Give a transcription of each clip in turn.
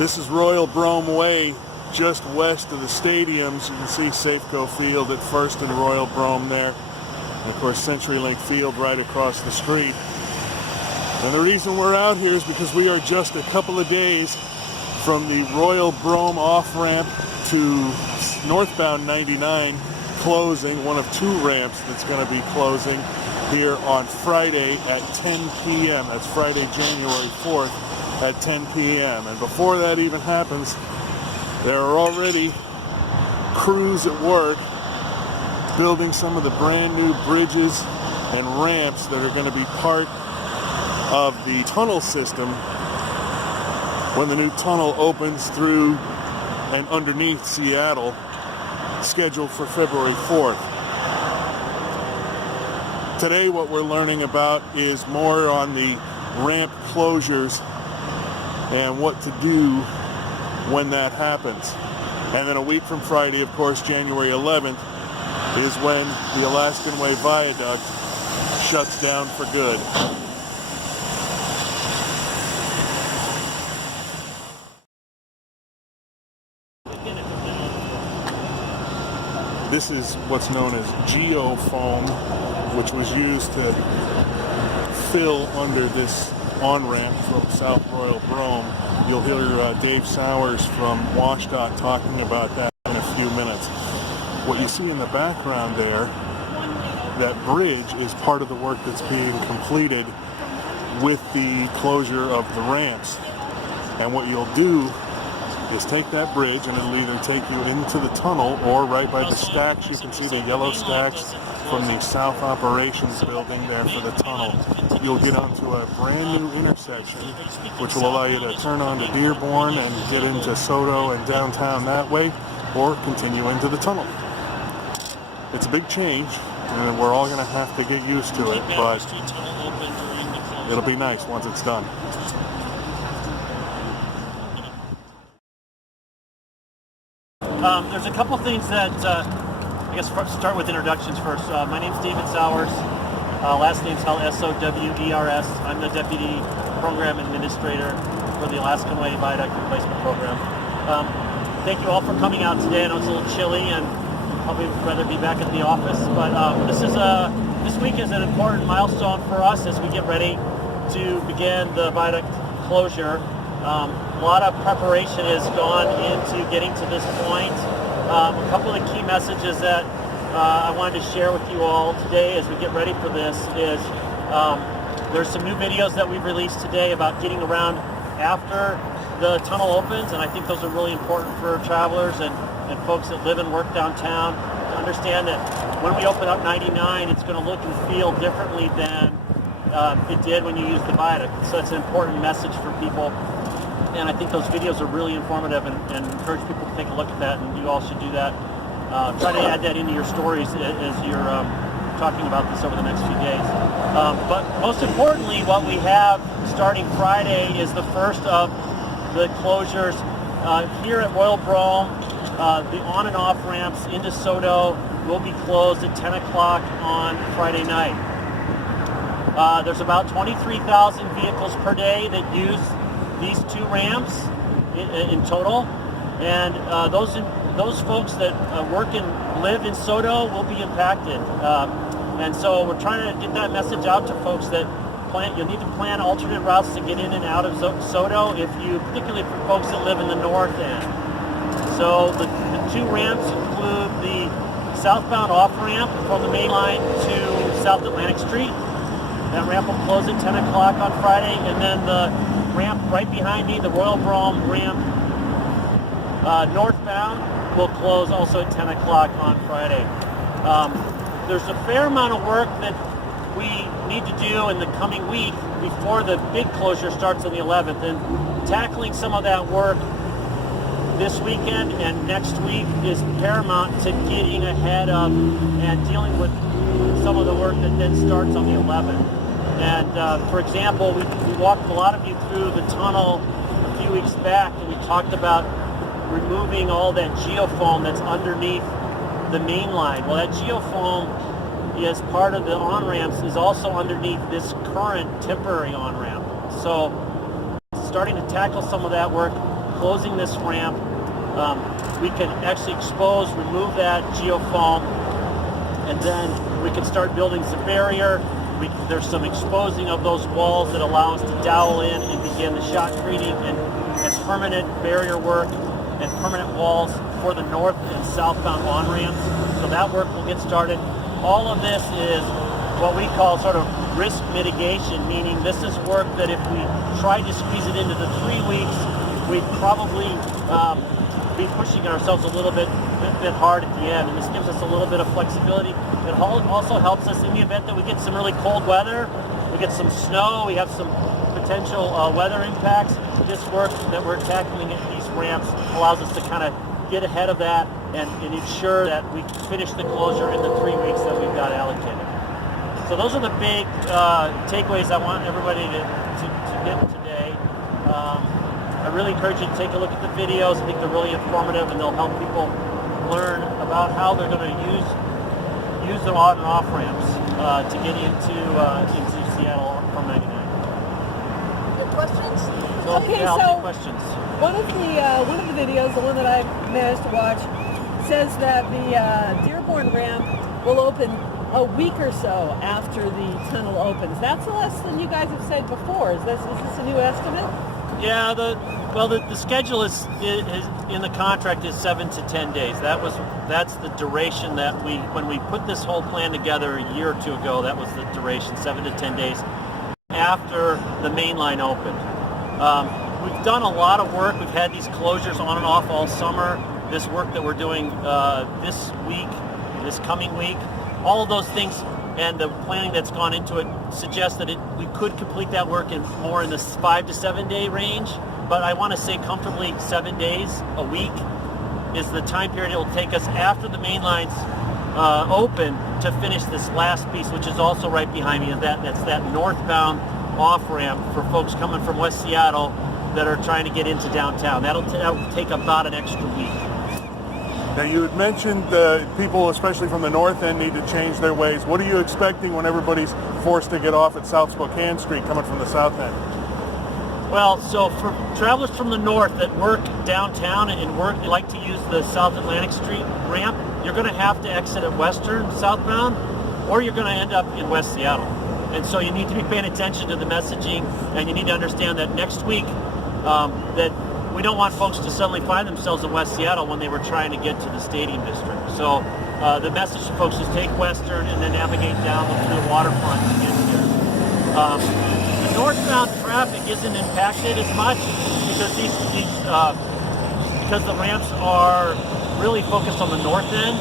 This is Royal Brome Way, just west of the stadiums. You can see Safeco Field at First and Royal Brome there. And of course, CenturyLink Field right across the street. And the reason we're out here is because we are just a couple of days from the Royal Brome off-ramp to northbound 99 closing, one of two ramps that's going to be closing here on Friday at 10 p.m. That's Friday, January 4th at 10 p.m. And before that even happens, there are already crews at work building some of the brand new bridges and ramps that are going to be part of the tunnel system when the new tunnel opens through and underneath Seattle, scheduled for February 4th. Today what we're learning about is more on the ramp closures and what to do when that happens. And then a week from Friday, of course, January 11th, is when the Alaskan Way Viaduct shuts down for good. This is what's known as geofoam, which was used to fill under this on-ramp from South Royal Brome. You'll hear Dave Sowers from WSDOT talking about that in a few minutes. What you see in the background there, that bridge, is part of the work that's being completed with the closure of the ramps. And what you'll do is take that bridge and it'll either take you into the tunnel or right by the stacks. You can see the yellow stacks from the South Operations building there for the tunnel. You'll get onto a brand new intersection which will allow you to turn onto Dearborn and get into Soto and downtown that way, or continue into the tunnel. It's a big change and we're all going to have to get used to it, but it'll be nice once it's done. There's a couple things that, I guess, start with introductions first. My name's David Sowers. Last name's S-O-W-E-R-S. I'm the Deputy Program Administrator for the Alaskan Way Viaduct Replacement Program. Thank you all for coming out today. I know it's a little chilly and probably would rather be back at the office, but this week is an important milestone for us as we get ready to begin the viaduct closure. A lot of preparation has gone into getting to this point. A couple of key messages that I wanted to share with you all today as we get ready for this is there's some new videos that we've released today about getting around after the tunnel opens, and I think those are really important for travelers and folks that live and work downtown to understand that when we open up 99, it's going to look and feel differently than it did when you used the viaduct. So it's an important message for people. And I think those videos are really informative and encourage people to take a look at that, and you all should do that. Try to add that into your stories as you're talking about this over the next few days. But most importantly, what we have starting Friday is the first of the closures here at Royal Brome. The on and off ramps into Soto will be closed at 10 o'clock on Friday night. There's about 23,000 vehicles per day that use these two ramps in total, and those folks that work and live in Soto will be impacted. And so we're trying to get that message out to folks that you'll need to plan alternate routes to get in and out of Soto, particularly for folks that live in the north end. So the two ramps include the southbound off ramp from the main line to South Atlantic Street. That ramp will close at 10 o'clock on Friday, and then the ramp right behind me, the Royal Brome ramp northbound, will close also at 10 o'clock on Friday. There's a fair amount of work that we need to do in the coming week before the big closure starts on the 11th, and tackling some of that work this weekend and next week is paramount to getting ahead of and dealing with some of the work that then starts on the 11th. And for example, we walked a lot of you through the tunnel a few weeks back, and we talked about removing all that geofoam that's underneath the main line. Well, that geofoam is part of the on-ramps, is also underneath this current temporary on-ramp. So starting to tackle some of that work closing this ramp, we can actually expose, remove that geofoam, and then we can start building the barrier. There's some exposing of those walls that allow us to dowel in and begin the shotcreting and permanent barrier work and permanent walls for the north and southbound on-ramps. So that work will get started. All of this is what we call sort of risk mitigation, meaning this is work that if we tried to squeeze it into the 3 weeks, we'd probably be pushing ourselves a little bit hard at the end, and this gives us a little bit of flexibility. It also helps us in the event that we get some really cold weather, we get some snow, we have some potential weather impacts. This work that we're tackling at these ramps allows us to kind of get ahead of that and ensure that we finish the closure in the 3 weeks that we've got allocated. So those are the big takeaways I want everybody to get today. I really encourage you to take a look at the videos. I think they're really informative, and they'll help people learn about how they're going to use the on and off ramps to get into Seattle from 99. Good questions? So, Okay, yeah, I'll so take questions. one of the videos, the one that I managed to watch, says that the Dearborn ramp will open a week or so after the tunnel opens. That's less than you guys have said before. Is this a new estimate? Yeah, the schedule is in the contract is 7 to 10 days. That's the duration that when we put this whole plan together a year or two ago, that was the duration, 7 to 10 days after the main line opened. We've done a lot of work. We've had these closures on and off all summer. This work that we're doing this coming week, all of those things and the planning that's gone into it suggests that we could complete that work in more in the 5 to 7 day range. But I want to say comfortably 7 days a week is the time period it will take us after the main lines open to finish this last piece, which is also right behind me. That's that northbound off-ramp for folks coming from West Seattle that are trying to get into downtown. That'll take about an extra week. Now, you had mentioned people, especially from the north end, need to change their ways. What are you expecting when everybody's forced to get off at South Spokane Street coming from the south end? Well, so for travelers from the north that work downtown and like to use the South Atlantic Street ramp, you're going to have to exit at Western southbound, or you're going to end up in West Seattle. And so you need to be paying attention to the messaging, and you need to understand that next week that we don't want folks to suddenly find themselves in West Seattle when they were trying to get to the Stadium District. So the message to folks is take Western and then navigate down to the waterfront to get here. The northbound traffic isn't impacted as much because because the ramps are really focused on the north end.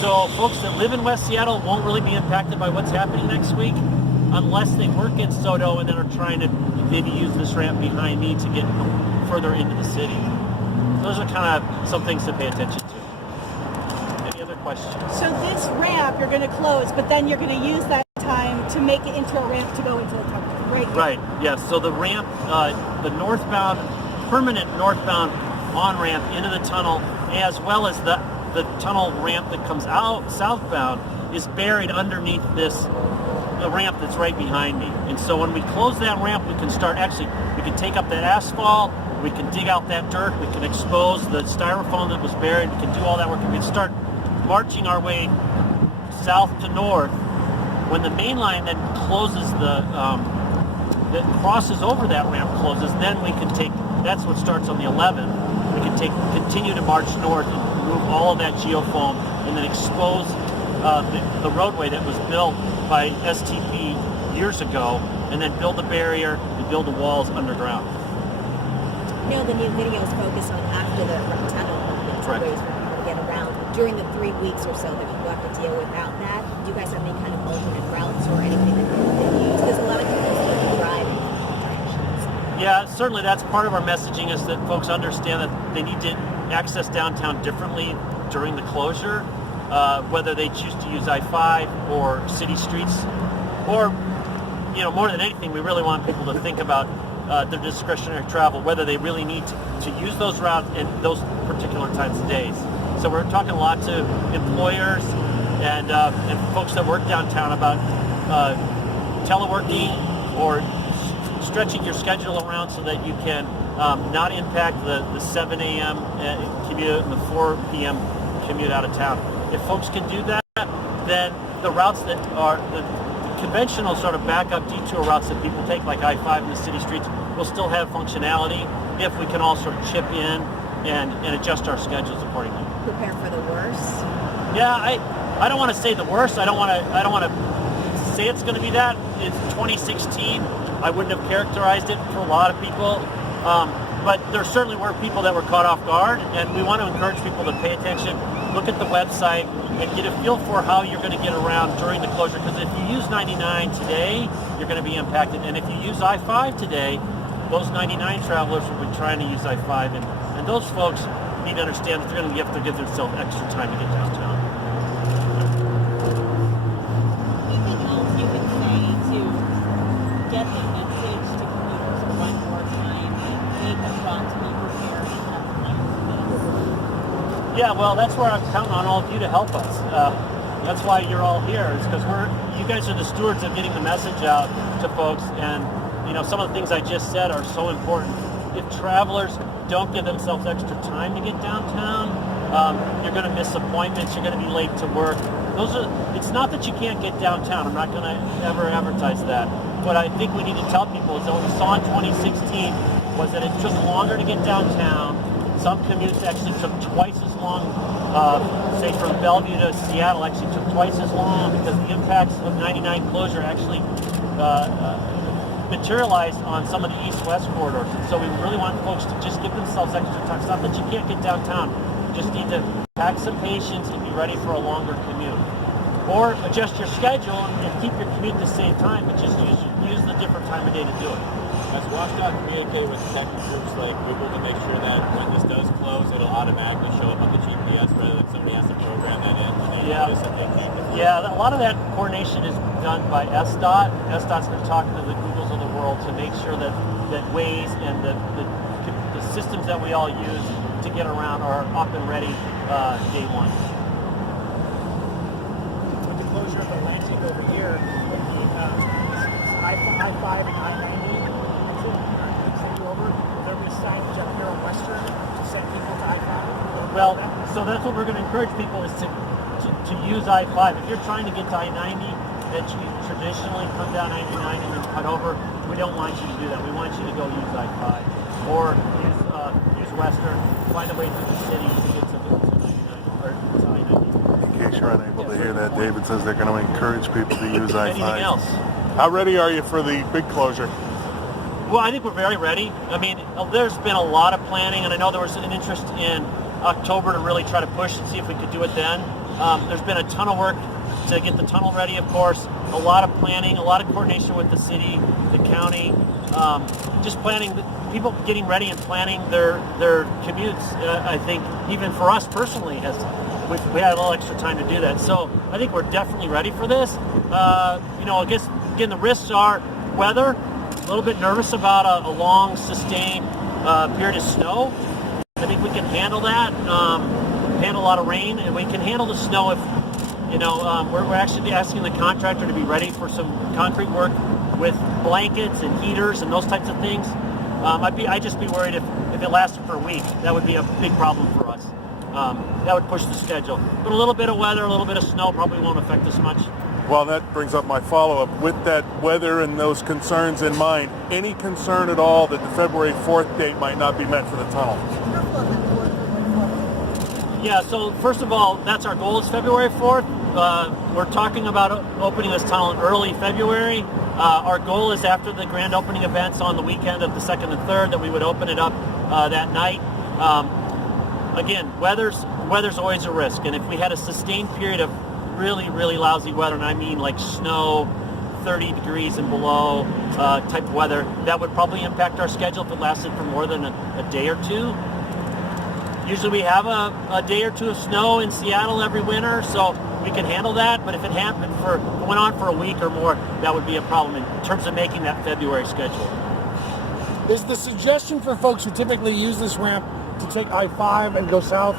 So folks that live in West Seattle won't really be impacted by what's happening next week unless they work in SoDo and then are trying to maybe use this ramp behind me to get further into the city. Those are kind of some things to pay attention to. Any other questions? So this ramp you're going to close, but then you're going to use that time to make it into a ramp to go into the tunnel, right? Right, yes. So the ramp, the permanent northbound on-ramp into the tunnel, as well as the tunnel ramp that comes out southbound, is buried underneath the ramp that's right behind me. And so when we close that ramp, we can take up that asphalt, we can dig out that dirt, we can expose the styrofoam that was buried, we can do all that work, and we can start marching our way south to north. When the main line then closes that crosses over that ramp closes, then we can that's what starts on the 11th. We can continue to march north and remove all of that geofoam and then expose the roadway that was built by STP years ago, and then build the barrier and build the walls underground. You know, the new videos focus on after the tunnel opens, Right. ways for people to get around. During the 3 weeks or so that people have to deal without that, do you guys have any kind of alternate routes or anything that people can use? Because a lot of people are driving in different directions. Yeah, certainly that's part of our messaging, is that folks understand that they need to access downtown differently during the closure, whether they choose to use I-5 or city streets, or, more than anything, we really want people to think about their discretionary travel, whether they really need to use those routes in those particular times of days. So we're talking a lot to employers and folks that work downtown about teleworking or stretching your schedule around so that you can not impact the 7 a.m. commute and the 4 p.m. commute out of town. If folks can do that, then the routes that are the conventional sort of backup detour routes that people take, like I-5 and the city streets, will still have functionality if we can all sort of chip in and adjust our schedules accordingly. Prepare for the worst. Yeah, I don't want to say the worst. I don't want to say it's going to be that. It's 2016. I wouldn't have characterized it for a lot of people. But there certainly were people that were caught off guard, and we want to encourage people to pay attention, look at the website, and get a feel for how you're going to get around during the closure. Because if you use 99 today, you're going to be impacted. And if you use I-5 today, those 99 travelers will be trying to use I-5. And those folks need to understand that they're going to have to give themselves extra time to get downtown. Anything else you can say to get the message to commuters one more time and make them want to be prepared and have time for this? Yeah, well, that's where I'm counting on all of you to help us. That's why you're all here, is because you guys are the stewards of getting the message out to folks. And some of the things I just said are so important. If travelers don't give themselves extra time to get downtown, you're going to miss appointments. You're going to be late to work. It's not that you can't get downtown. I'm not going to ever advertise that. What I think we need to tell people is that what we saw in 2016 was that it took longer to get downtown. Some commutes actually took twice as long. Say from Bellevue to Seattle actually took twice as long because the impacts of 99 closure actually materialized on some of the east-west corridors. And so we really want folks to just give themselves extra time. It's not that you can't get downtown. You just need to pack some patience and be ready for a longer commute. Or adjust your schedule and keep your commute the same time, but just use the different time of day to do it. Has WSDOT communicated with tech groups like Google to make sure that when this does close, it'll automatically show up on the GPS rather than somebody has to program that in? Yeah. Yeah, a lot of that coordination is done by SDOT. SDOT's been talking to the Googles of the world to make sure that Waze and the systems that we all use to get around are up and ready day one. With the closure of Atlantic over here, I-5 and I-90, send you over. Will there be signage up here on Western to send people to I-5? Well, so that's what we're going to encourage people is to use I-5. If you're trying to get to I-90, that you traditionally come down 99 and then cut over, we don't want you to do that. We want you to go use I-5 or use Western, find a way through the city to get to 99 or to I-90. In case you're unable to hear that, David says they're going to encourage people to use I-5. Anything else? How ready are you for the big closure? Well, I think we're very ready. I mean, there's been a lot of planning, and I know there was an interest in October to really try to push and see if we could do it then. There's been a ton of work to get the tunnel ready, of course, a lot of planning, a lot of coordination with the city, the county, just planning, people getting ready and planning their commutes. I think even for us personally, we had a little extra time to do that. So I think we're definitely ready for this. I guess, again, the risks are weather, a little bit nervous about a long, sustained period of snow. I think we can handle that, handle a lot of rain, and we can handle the snow if, we're actually asking the contractor to be ready for some concrete work with blankets and heaters and those types of things. I'd just be worried if it lasted for a week. That would be a big problem for us. That would push the schedule. But a little bit of weather, a little bit of snow probably won't affect us much. Well, that brings up my follow-up. With that weather and those concerns in mind, any concern at all that the February 4th date might not be met for the tunnel? Yeah, so first of all, that's our goal is February 4th. We're talking about opening this tunnel in early February. Our goal is after the grand opening events on the weekend of the 2nd and 3rd that we would open it up that night. Again, weather's always a risk, and if we had a sustained period of really, really lousy weather, and I mean like snow, 30 degrees and below type of weather, that would probably impact our schedule if it lasted for more than a day or two. Usually we have a day or two of snow in Seattle every winter, so we can handle that, but if it went on for a week or more, that would be a problem in terms of making that February schedule. Is the suggestion for folks who typically use this ramp to take I-5 and go south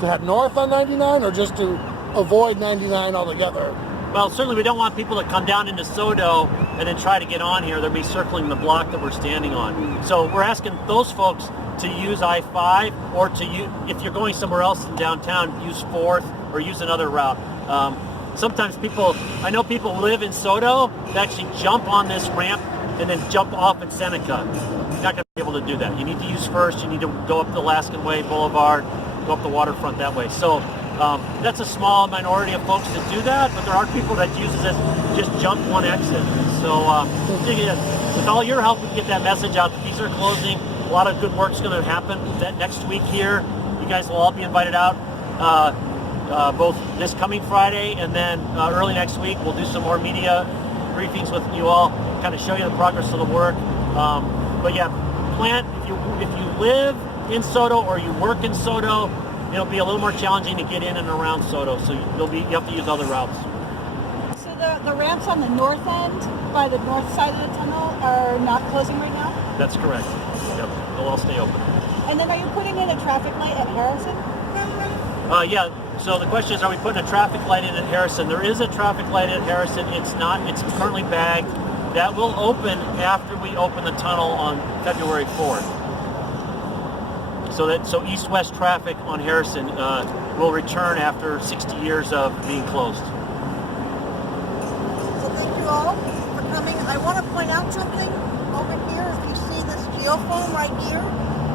to head north on 99, or just to avoid 99 altogether? Well, certainly we don't want people to come down into Sodo and then try to get on here. They'll be circling the block that we're standing on. So we're asking those folks to use I-5, or to use, if you're going somewhere else in downtown, use 4th or use another route. Sometimes I know people live in Sodo that actually jump on this ramp and then jump off in Seneca. You're not going to be able to do that. You need to use First. You need to go up the Alaskan Way Boulevard, go up the waterfront that way. So that's a small minority of folks that do that, but there are people that use this, just jump one exit. So with all your help, we can get that message out that these are closing. A lot of good work's going to happen that next week here. You guys will all be invited out, both this coming Friday and then early next week. We'll do some more media briefings with you all, kind of show you the progress of the work. But yeah, if you live in Sodo or you work in Sodo, it'll be a little more challenging to get in and around Sodo, so you have to use other routes. So the ramps on the north end, by the north side of the tunnel, are not closing right now? That's correct. Yep, they'll all stay open. And then are you putting in a traffic light at Harrison? Yeah, so the question is, are we putting a traffic light in at Harrison? There is a traffic light at Harrison. It's currently bagged. That will open after we open the tunnel on February 4th. So east-west traffic on Harrison will return after 60 years of being closed. So thank you all for coming. I want to point out something over here. If you see this geofoam right here,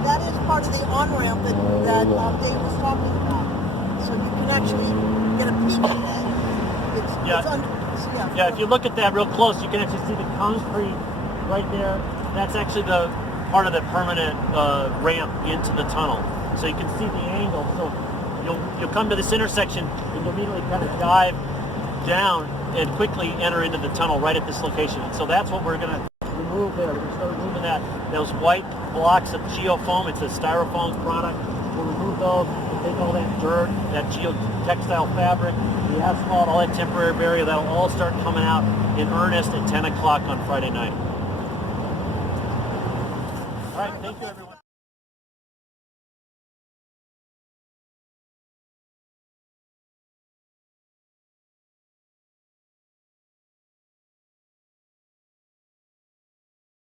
that is part of the on-ramp that Dave was talking about. So you can actually get a peek at that. Yeah, if you look at that real close, you can actually see the concrete right there. That's actually the part of the permanent ramp into the tunnel. So you can see the angle. So you'll come to this intersection and you'll immediately kind of dive down and quickly enter into the tunnel right at this location. And so that's what we're going to remove there. We're going to start removing those white blocks of geofoam. It's a styrofoam product. We'll remove those. We'll take all that dirt, that geotextile fabric, the asphalt, all that temporary barrier. That'll all start coming out in earnest at 10 o'clock on Friday night. All right, thank you, everyone.